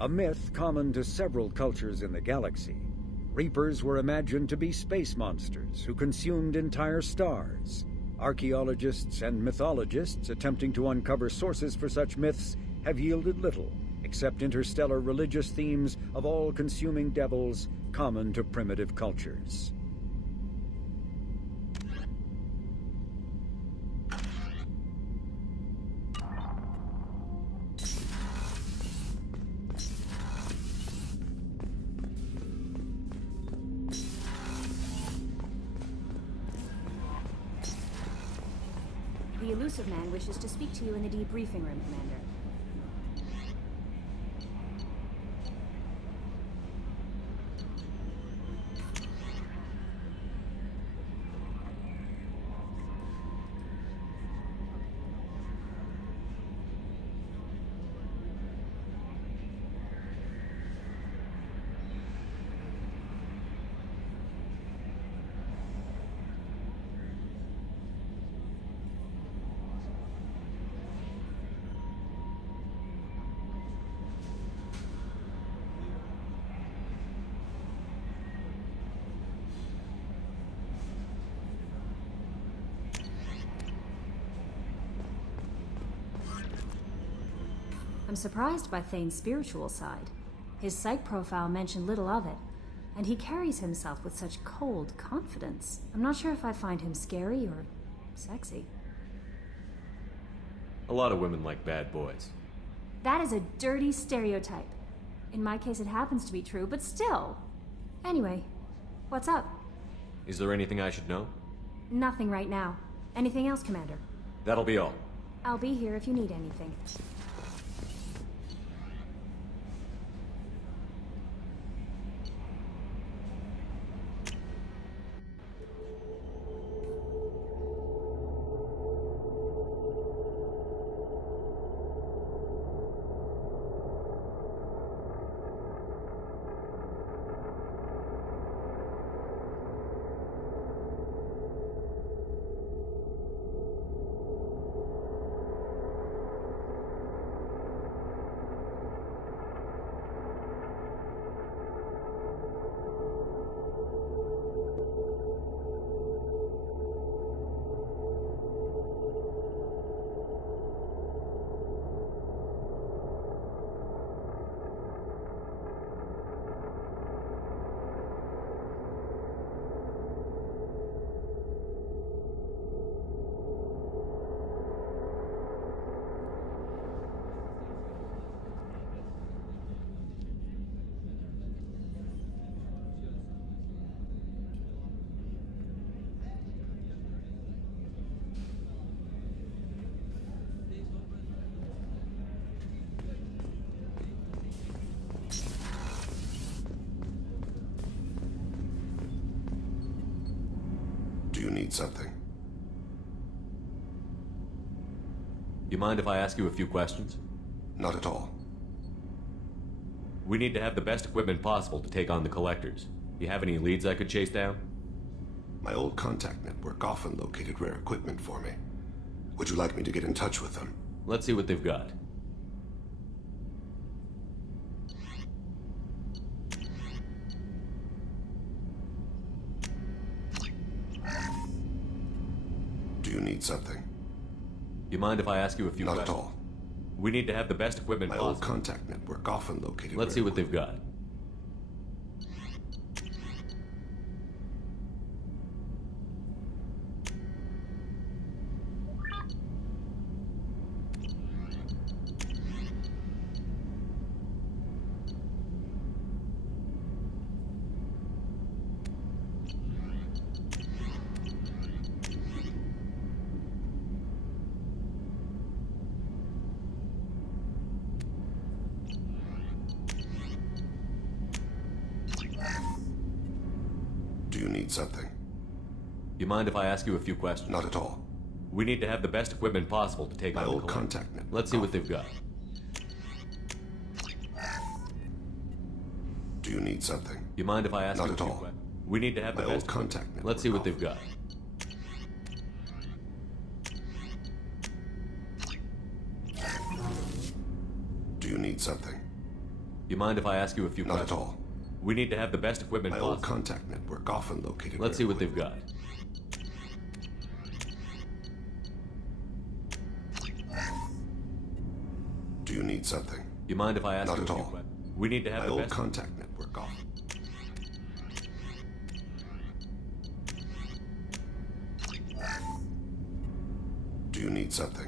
A myth common to several cultures in the galaxy. Reapers were imagined to be space monsters who consumed entire stars. Archaeologists and mythologists attempting to uncover sources for such myths have yielded little, except interstellar religious themes of all-consuming devils common to primitive cultures. The elusive man wishes to speak to you in the debriefing room, Commander. I'm surprised by Thane's spiritual side. His psych profile mentioned little of it, and he carries himself with such cold confidence. I'm not sure if I find him scary or sexy. A lot of women like bad boys. That is a dirty stereotype. In my case, it happens to be true, but still. Anyway, what's up? Is there anything I should know? Nothing right now. Anything else, Commander? That'll be all. I'll be here if you need anything. Do you need something? You mind if I ask you a few questions? Not at all. We need to have the best equipment possible to take on the collectors. You have any leads I could chase down? My old contact network often located rare equipment for me. Would you like me to get in touch with them? Let's see what they've got. Do you need something? You mind if I ask you a few Not questions? at all. We need to have the best equipment My possible. old contact network often located Let's rare see what they've equipment. got. Do you need something? You mind if I ask you a few questions? Not at all. We need to have the best equipment possible to take My on the old collectors. contact network. Let's see what they've got. Do you need something? You mind if I ask Not you a at few all. questions? We need to have the My old best equipment. contact network. Let's see what they've got. Do you need something? You mind if I ask you a few Not questions? at all. We need to have the best equipment My possible. old contact network often located... Let's see what they've got. Do you need something? You mind if I ask Not you a at few all. questions? We need to have My the old best... contact network often... Do you need something?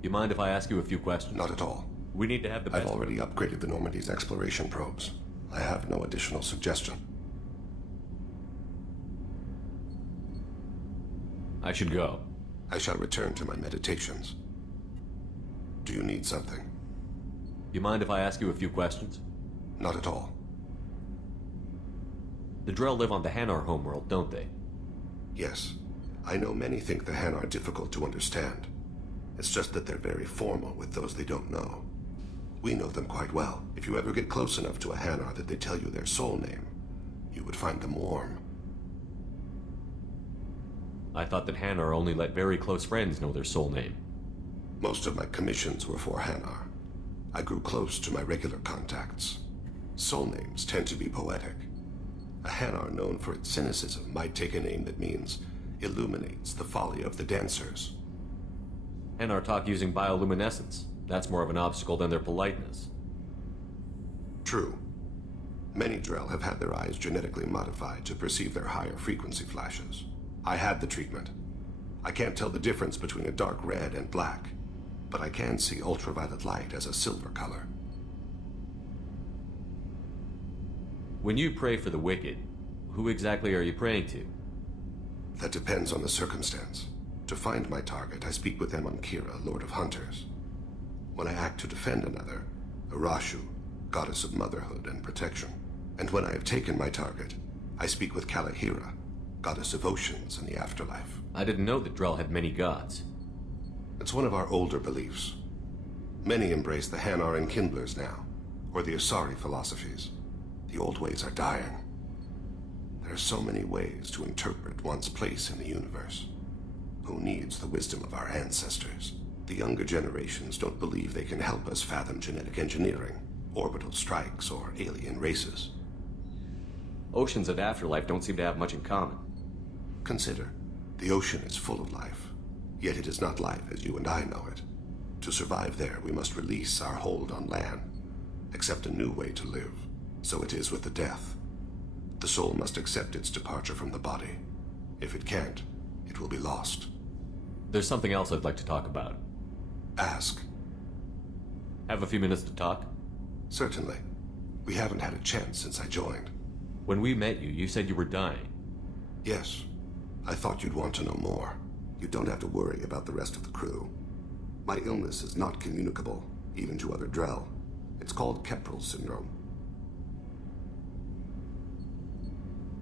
You mind if I ask you a few questions? Not at all. We need to have the best... I've already upgraded the Normandy's exploration probes. I have no additional suggestion. I should go. I shall return to my meditations. Do you need something? You mind if I ask you a few questions? Not at all. The Drell live on the Hanar homeworld, don't they? Yes. I know many think the Han are difficult to understand. It's just that they're very formal with those they don't know. We know them quite well. If you ever get close enough to a Hanar that they tell you their soul name, you would find them warm. I thought that Hanar only let very close friends know their soul name. Most of my commissions were for Hanar. I grew close to my regular contacts. Soul names tend to be poetic. A Hanar known for its cynicism might take a name that means illuminates the folly of the dancers. Hanar talk using bioluminescence. That's more of an obstacle than their politeness. True. Many Drell have had their eyes genetically modified to perceive their higher frequency flashes. I had the treatment. I can't tell the difference between a dark red and black, but I can see ultraviolet light as a silver color. When you pray for the wicked, who exactly are you praying to? That depends on the circumstance. To find my target, I speak with Kira, Lord of Hunters. When I act to defend another, Arashu, Goddess of Motherhood and Protection. And when I have taken my target, I speak with Kalahira, Goddess of Oceans and the Afterlife. I didn't know that Drell had many gods. It's one of our older beliefs. Many embrace the Hanar and Kindlers now, or the Asari philosophies. The old ways are dying. There are so many ways to interpret one's place in the universe. Who needs the wisdom of our ancestors? The younger generations don't believe they can help us fathom genetic engineering, orbital strikes, or alien races. Oceans and Afterlife don't seem to have much in common. Consider, the ocean is full of life, yet it is not life as you and I know it. To survive there, we must release our hold on land, accept a new way to live. So it is with the death. The soul must accept its departure from the body. If it can't, it will be lost. There's something else I'd like to talk about. Ask. Have a few minutes to talk? Certainly. We haven't had a chance since I joined. When we met you, you said you were dying. Yes. I thought you'd want to know more. You don't have to worry about the rest of the crew. My illness is not communicable, even to other Drell. It's called Keprel syndrome.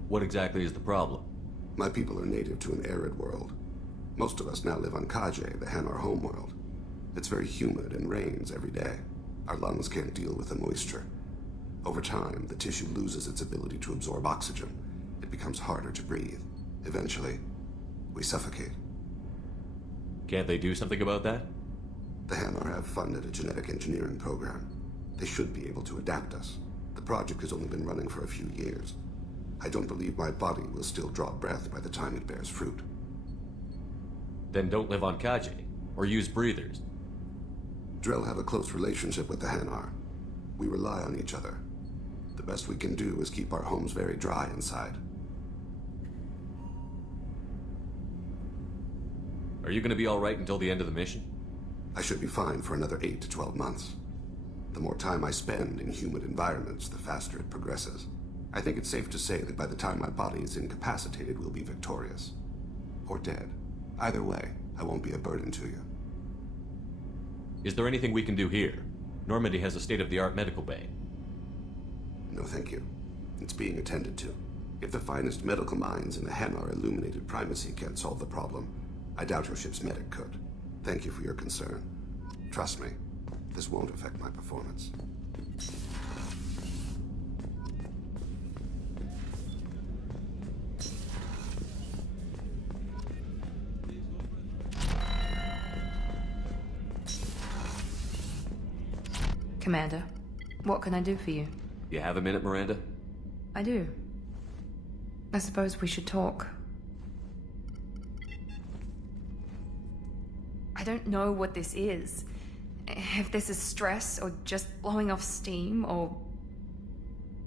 What exactly is the problem? My people are native to an arid world. Most of us now live on Kaje, the Hanar homeworld. It's very humid and rains every day. Our lungs can't deal with the moisture. Over time, the tissue loses its ability to absorb oxygen. It becomes harder to breathe. Eventually, we suffocate. Can't they do something about that? The Hanar have funded a genetic engineering program. They should be able to adapt us. The project has only been running for a few years. I don't believe my body will still draw breath by the time it bears fruit. Then don't live on Kaje, or use breathers. Drell have a close relationship with the Hanar. We rely on each other. The best we can do is keep our homes very dry inside. Are you gonna be alright until the end of the mission? I should be fine for another 8 to 12 months. The more time I spend in humid environments, the faster it progresses. I think it's safe to say that by the time my body is incapacitated, we'll be victorious. Or dead. Either way, I won't be a burden to you. Is there anything we can do here? Normandy has a state-of-the-art medical bay. No, thank you. It's being attended to. If the finest medical minds in the Hanar illuminated primacy can't solve the problem, I doubt your ship's medic could. Thank you for your concern. Trust me, this won't affect my performance. Commander, what can I do for you? You have a minute, Miranda? I do. I suppose we should talk. I don't know what this is. If this is stress, or just blowing off steam, or...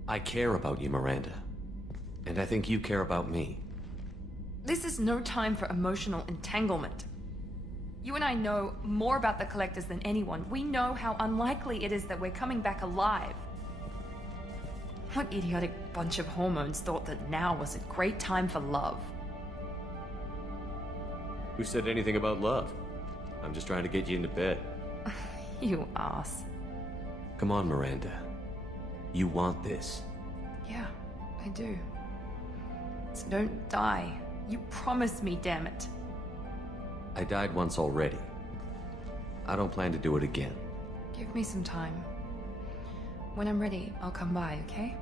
I care about you, Miranda. And I think you care about me. This is no time for emotional entanglement. You and I know more about the Collectors than anyone. We know how unlikely it is that we're coming back alive. What idiotic bunch of hormones thought that now was a great time for love? Who said anything about love? I'm just trying to get you into bed. You ass. Come on, Miranda. You want this. Yeah, I do. So don't die. You promised me, damn it. I died once already. I don't plan to do it again. Give me some time. When I'm ready, I'll come by, okay?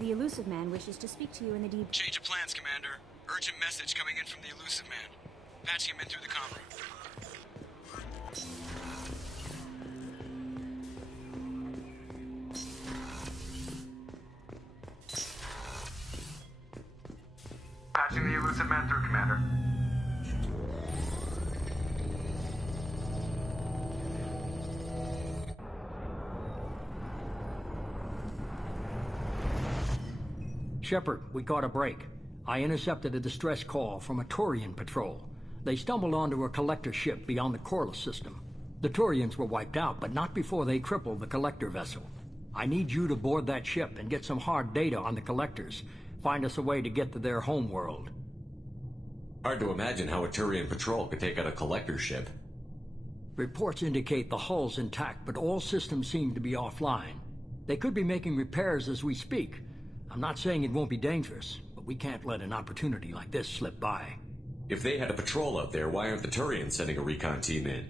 The Elusive Man wishes to speak to you in the deep... Change of plans, Commander. Urgent message coming in from the Elusive Man. Patching him in through the comm room. Patching the Elusive Man through, Commander. Shepard, we caught a break. I intercepted a distress call from a Turian patrol. They stumbled onto a collector ship beyond the Corliss system. The Turians were wiped out, but not before they crippled the collector vessel. I need you to board that ship and get some hard data on the collectors. Find us a way to get to their homeworld. Hard to imagine how a Turian patrol could take out a collector ship. Reports indicate the hull's intact, but all systems seem to be offline. They could be making repairs as we speak. I'm not saying it won't be dangerous, but we can't let an opportunity like this slip by. If they had a patrol out there, why aren't the Turians sending a recon team in?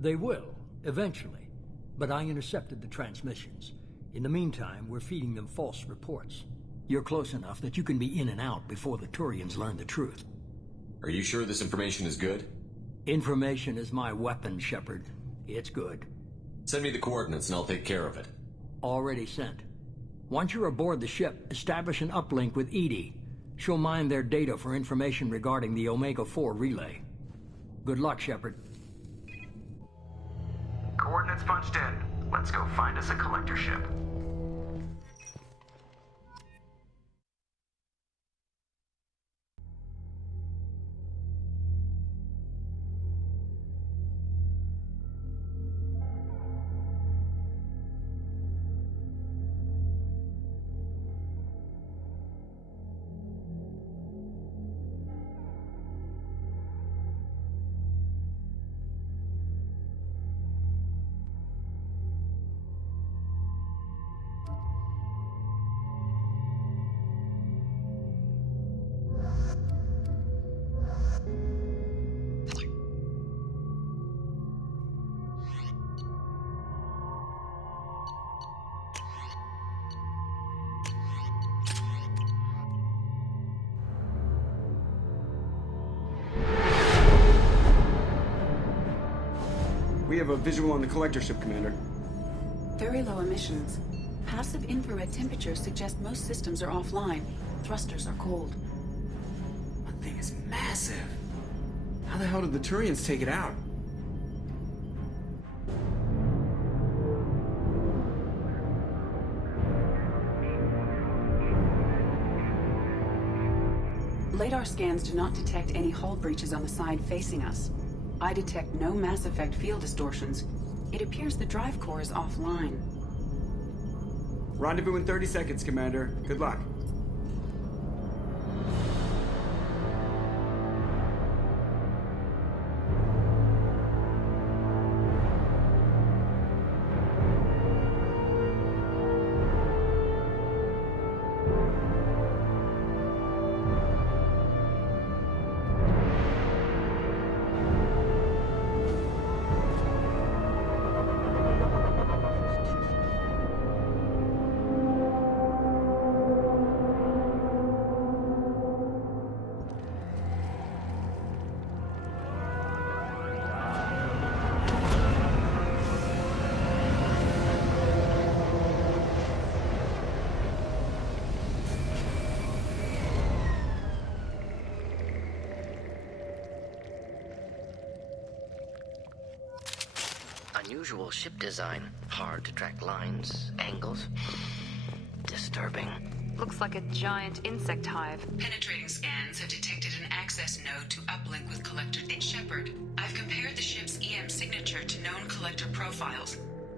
They will, eventually. But I intercepted the transmissions. In the meantime, we're feeding them false reports. You're close enough that you can be in and out before the Turians learn the truth. Are you sure this information is good? Information is my weapon, Shepard. It's good. Send me the coordinates and I'll take care of it. Already sent. Once you're aboard the ship, establish an uplink with Edie. She'll mine their data for information regarding the Omega-4 relay. Good luck, Shepard. Coordinates punched in. Let's go find us a collector ship. We have a visual on the collector ship, Commander. Very low emissions. Passive infrared temperatures suggest most systems are offline. Thrusters are cold. That thing is massive. How the hell did the Turians take it out? Radar scans do not detect any hull breaches on the side facing us. I detect no mass effect field distortions. It appears the drive core is offline. Rendezvous in 30 seconds, Commander. Good luck. Unusual ship design. Hard to track lines, angles. Disturbing. Looks like a giant insect hive. Penetrating scans have detected an access node to uplink with Collector Shepard. I've compared the ship's EM signature to known Collector profiles.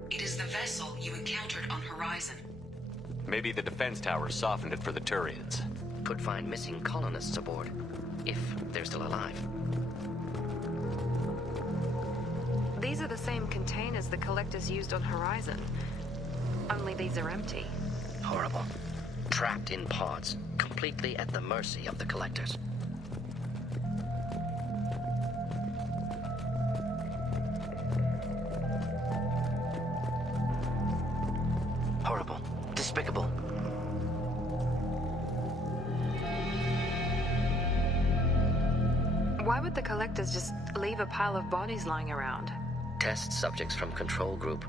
It is the vessel you encountered on Horizon. Maybe the defense tower softened it for the Turians. Could find missing colonists aboard, if they're still alive. These are the same containers the Collectors used on Horizon. Only these are empty. Horrible. Trapped in pods, completely at the mercy of the Collectors. Horrible. Despicable. Why would the Collectors just leave a pile of bodies lying around? Test subjects from control group.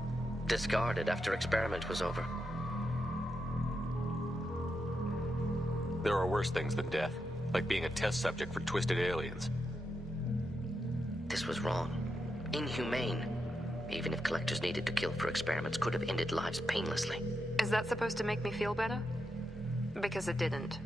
Discarded after experiment was over. There are worse things than death, like being a test subject for twisted aliens. This was wrong. Inhumane. Even if Collectors needed to kill for experiments, could have ended lives painlessly. Is that supposed to make me feel better? Because it didn't.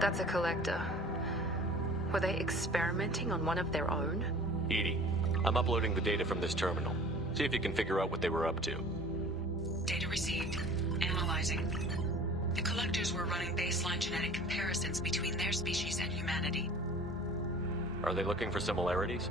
That's a Collector. Were they experimenting on one of their own? Edie, I'm uploading the data from this terminal. See if you can figure out what they were up to. Data received. Analyzing. The Collectors were running baseline genetic comparisons between their species and humanity. Are they looking for similarities?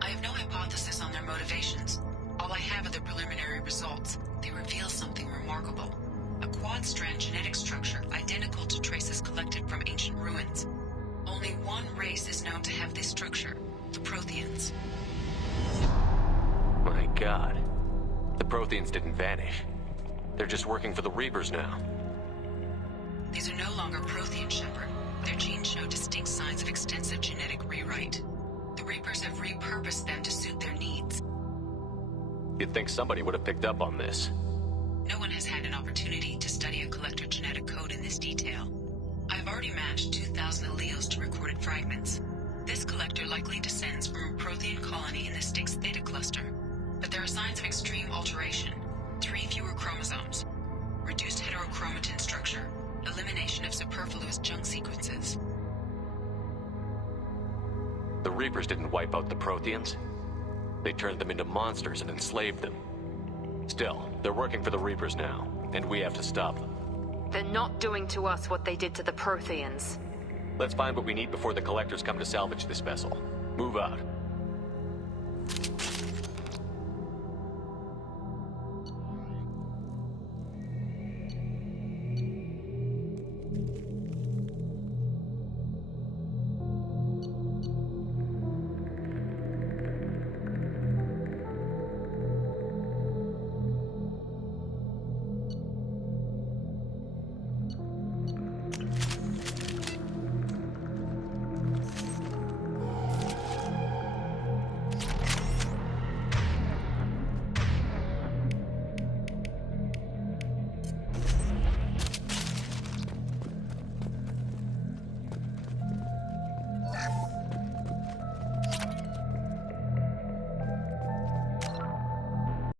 I have no hypothesis on their motivations. All I have are the preliminary results. They reveal something remarkable. A quad-strand genetic structure identical to traces collected from ancient ruins. Only one race is known to have this structure, the Protheans. My God. The Protheans didn't vanish. They're just working for the Reapers now. These are no longer Prothean, Shepard. Their genes show distinct signs of extensive genetic rewrite. The Reapers have repurposed them to suit their needs. You'd think somebody would have picked up on this. No one has had an opportunity to study a Collector genetic code in this detail. I've already matched 2,000 alleles to recorded fragments. This Collector likely descends from a Prothean colony in the Styx Theta cluster. But there are signs of extreme alteration. 3 fewer chromosomes. Reduced heterochromatin structure. Elimination of superfluous junk sequences. The Reapers didn't wipe out the Protheans. They turned them into monsters and enslaved them. Still, they're working for the Reapers now, and we have to stop them. They're not doing to us what they did to the Protheans. Let's find what we need before the Collectors come to salvage this vessel. Move out.